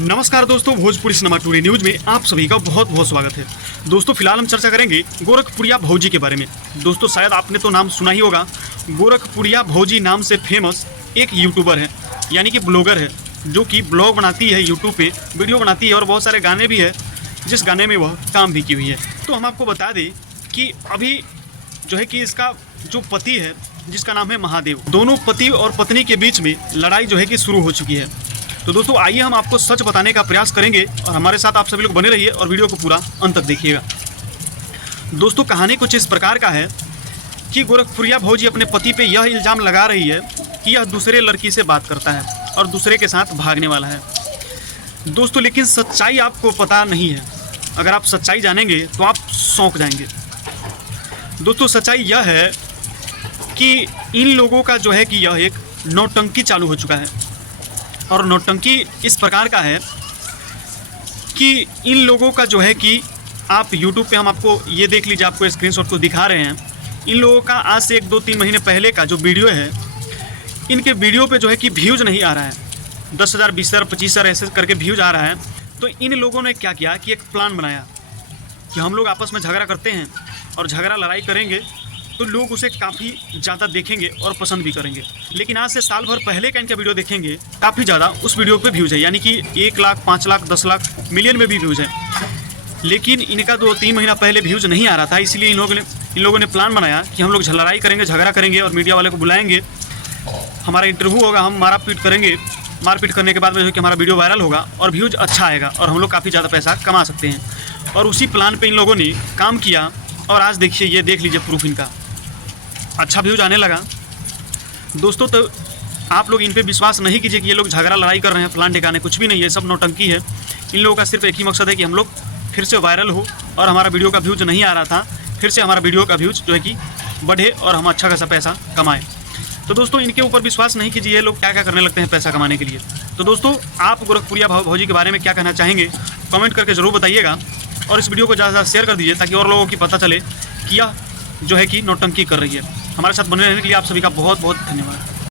नमस्कार दोस्तों, Bhojpuri cinema today news में आप सभी का बहुत बहुत स्वागत है। दोस्तों फिलहाल हम चर्चा करेंगे गोरखपुरिया भौजी के बारे में। दोस्तों शायद आपने तो नाम सुना ही होगा। गोरखपुरिया भौजी नाम से फेमस एक यूट्यूबर है, यानी कि ब्लॉगर है, जो कि ब्लॉग बनाती है, यूट्यूब पे वीडियो बनाती है और बहुत सारे गाने भी है, जिस गाने में वह काम भी की हुई है। तो हम आपको बता दें कि अभी जो है कि इसका जो पति है, जिसका नाम है महादेव, दोनों पति और पत्नी के बीच में लड़ाई जो है कि शुरू हो चुकी है। तो दोस्तों आइए हम आपको सच बताने का प्रयास करेंगे और हमारे साथ आप सभी लोग बने रहिए और वीडियो को पूरा अंत तक देखिएगा। दोस्तों कहानी कुछ इस प्रकार का है कि गोरखपुरिया भौजी अपने पति पे यह इल्ज़ाम लगा रही है कि यह दूसरे लड़की से बात करता है और दूसरे के साथ भागने वाला है। दोस्तों लेकिन सच्चाई आपको पता नहीं है। अगर आप सच्चाई जानेंगे तो आप चौंक जाएंगे। दोस्तों सच्चाई यह है कि इन लोगों का जो है कि यह एक नौटंकी चालू हो चुका है। और नौटंकी इस प्रकार का है कि इन लोगों का जो है कि आप YouTube पे हम आपको ये देख लीजिए, आपको स्क्रीनशॉट को दिखा रहे हैं। इन लोगों का आज से 1-2-3 महीने पहले का जो वीडियो है, इनके वीडियो पे जो है कि व्यूज़ नहीं आ रहा है। 10,000, 20,000, 25,000 ऐसे करके व्यूज़ आ रहा है। तो इन लोगों ने क्या किया कि एक प्लान बनाया कि हम लोग आपस में झगड़ा करते हैं और झगड़ा लड़ाई करेंगे तो लोग उसे काफ़ी ज़्यादा देखेंगे और पसंद भी करेंगे। लेकिन आज से साल भर पहले का इनका वीडियो देखेंगे, काफ़ी ज़्यादा उस वीडियो पे व्यूज़ है, यानी कि 1 लाख, 5 लाख, 10 लाख, मिलियन में भी व्यूज़ है। लेकिन इनका 2-3 महीना पहले व्यूज़ नहीं आ रहा था, इसलिए इन लोगों ने प्लान बनाया कि हम लोग लड़ाई करेंगे, झगड़ा करेंगे और मीडिया वाले को बुलाएंगे, हमारा इंटरव्यू होगा, हम मारपीट करेंगे। मारपीट करने के बाद में जो कि हमारा वीडियो वायरल होगा और व्यूज़ अच्छा आएगा और हम लोग काफ़ी ज़्यादा पैसा कमा सकते हैं। और उसी प्लान पर इन लोगों ने काम किया और आज देखिए, ये देख लीजिए प्रूफ इनका अच्छा व्यूज आने लगा। दोस्तों तो आप लोग इन पे विश्वास नहीं कीजिए कि ये लोग झगड़ा लड़ाई कर रहे हैं, फलान ठिकाने, कुछ भी नहीं है, सब नौटंकी है। इन लोगों का सिर्फ एक ही मकसद है कि हम लोग फिर से वायरल हो और हमारा वीडियो का व्यूज नहीं आ रहा था, फिर से हमारा वीडियो का व्यूज जो है कि बढ़े और हम अच्छा खासा पैसा कमाएँ। तो दोस्तों इनके ऊपर विश्वास नहीं कीजिए, ये लोग क्या क्या करने लगते हैं पैसा कमाने के लिए। तो दोस्तों आप गोरखपुरिया भौजी के बारे में क्या कहना चाहेंगे, कमेंट करके ज़रूर बताइएगा और इस वीडियो को ज़्यादा से ज़्यादा शेयर कर दीजिए ताकि और लोगों की पता चले कि यह जो है कि नौटंकी कर रही है। हमारे साथ बने रहने के लिए आप सभी का बहुत बहुत धन्यवाद।